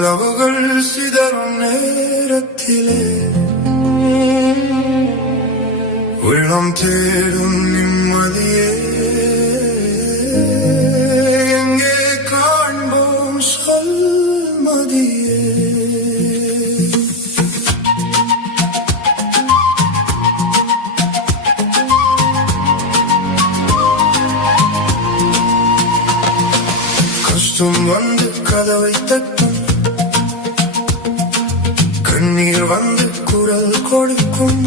கனவுகள் சிதறும் நேரத்திலே உள்ளம் தேடும் நிம்மதியே எங்கே காண்போம் சொல்மதியே. கஷ்டம் வந்து கதவை தட்டும், கண்ணீர் வந்து குரல் கொடுக்கும்,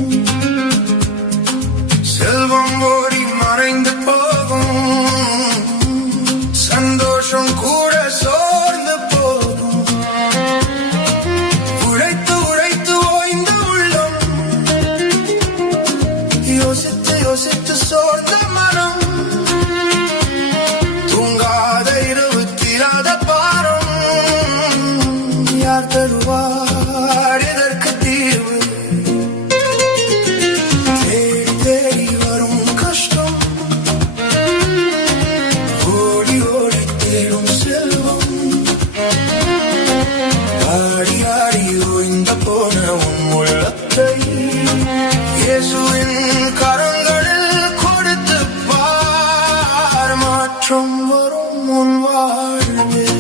செல்வம் ஓடி மறைந்து போகும், சந்தோஷம் கூட சோர்ந்து போகும். உழைத்து உழைத்து ஓய்ந்த உள்ளம், யோசித்து யோசித்து சோர்ந்த மனம், தூங்காத இரவு தீராத பாரம். யார் தருவார் இதற்கு தீர்வு? தேடி தேடி வரும் கஷ்டம், ஓடி ஓடி தேடும் செல்வம், ஆடி ஆடி ஓய்ந்த போன உன் உள்ளத்தை இயேசுவின் கரங்களில் கொடுத்து பார். மாற்றம் வரும் உன் வாழ்வில்.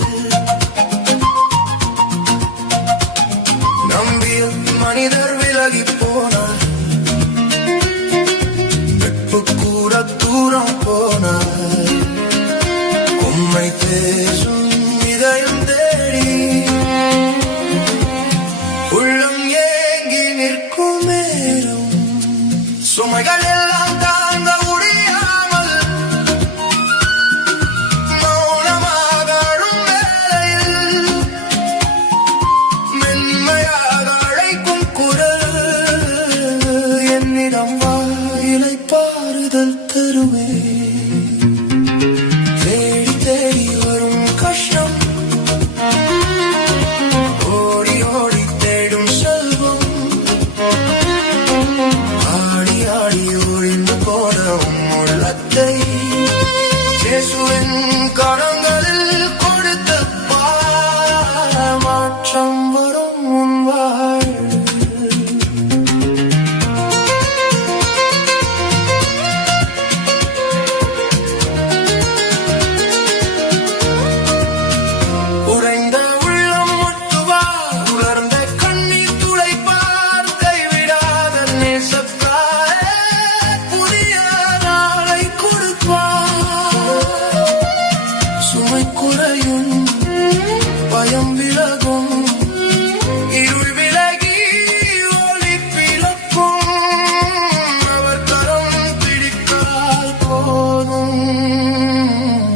நம்பிய மனிதர் விலகி போனார், நட்பு கூற தூரம் போனார், உம்மை பேசும் இதயம் தேடி உள்ளம் ஏங்கி நிற்கும் நேரம். சுமைகள் எல்லாம் தாங்க முடியாமல் மௌனமாக அழும் வேளையில் மென்மையாக அழைக்கும் குரல், என்னிடம் வா இளைப்பாறுதல் தருவே. தேடி தேடி வரும் கஷ்டம், ஓடி ஓடி தேடும் செல்வம், ஆடி ஆடி ஓய்ந்து போன உன் உள்ளத்தை இயேசுவின் கரங்களில் கொடுத்து பார். மாற்றம் வரும் உன் வாழ்வில். உறைந்த உள்ளம் ஒட்டுவார், உலர்ந்த கண்ணீர் துடைப்பார், கைவிடாத நேசத்தாரே புதிய நாளை கொடுப்பார். சுமை குறையும், பயம் விலகும், இருள் விலகி ஒளி பிறக்கும், அவர் கரம் பிடித்தால் போதும்,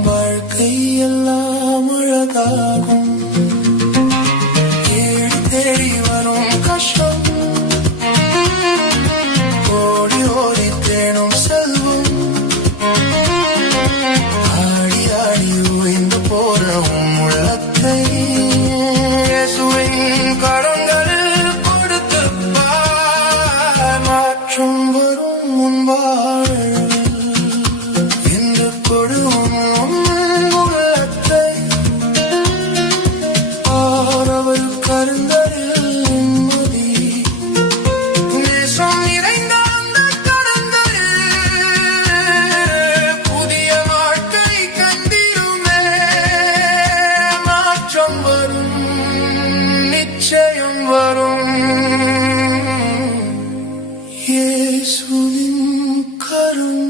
வாழ்க்கை எல்லாம் அழகாகும். தேடி தேடி வரும் கஷ்டம், ஓடி ஓடி தேடும் செல்வம், ஆடி ஆடி ஓய்ந்து போன உன் உள்ளத்தை இயேசுவின் கரங்களில் கொடுத்து பார். மாற்றம் வரும் உன் வாழ்வில். இன்று கொடுவும் உன் உள்ளத்தை அவர் கருந்தரில் நிம்மதி. நேசம் நிறைந்த அந்த கடந்தரில் புதிய வாழ்க்கை கண்டிருமே. மாற்றம் வரும், நிச்சயம் வரும், இயேசுவின் கரம்